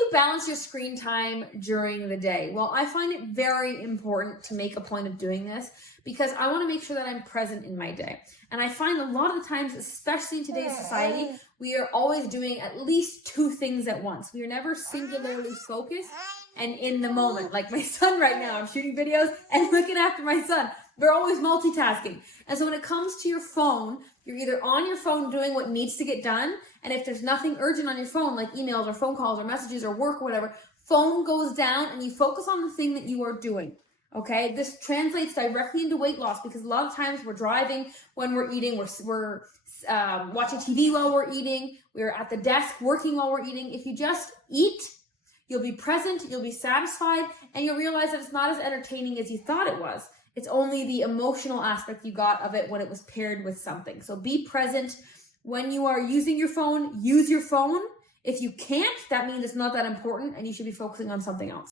you balance your screen time during the day? Well, I find it very important to make a point of doing this because I want to make sure that I'm present in my day. And I find a lot of the times, especially in today's society, we are always doing at least two things at once. We are never singularly focused and in the moment. Like my son right now, I'm shooting videos and looking after my son. We're always multitasking. And so when it comes to your phone, you're either on your phone doing what needs to get done, and if there's nothing urgent on your phone, like emails or phone calls or messages or work or whatever, phone goes down and you focus on the thing that you are doing. Okay, this translates directly into weight loss because a lot of times we're driving when we're eating, we're watching TV while we're eating, we're at the desk working while we're eating. If you just eat, you'll be present, you'll be satisfied, and you'll realize that it's not as entertaining as you thought it was. It's only the emotional aspect you got of it when it was paired with something. So be present. When you are using your phone, use your phone. If you can't, that means it's not that important and you should be focusing on something else.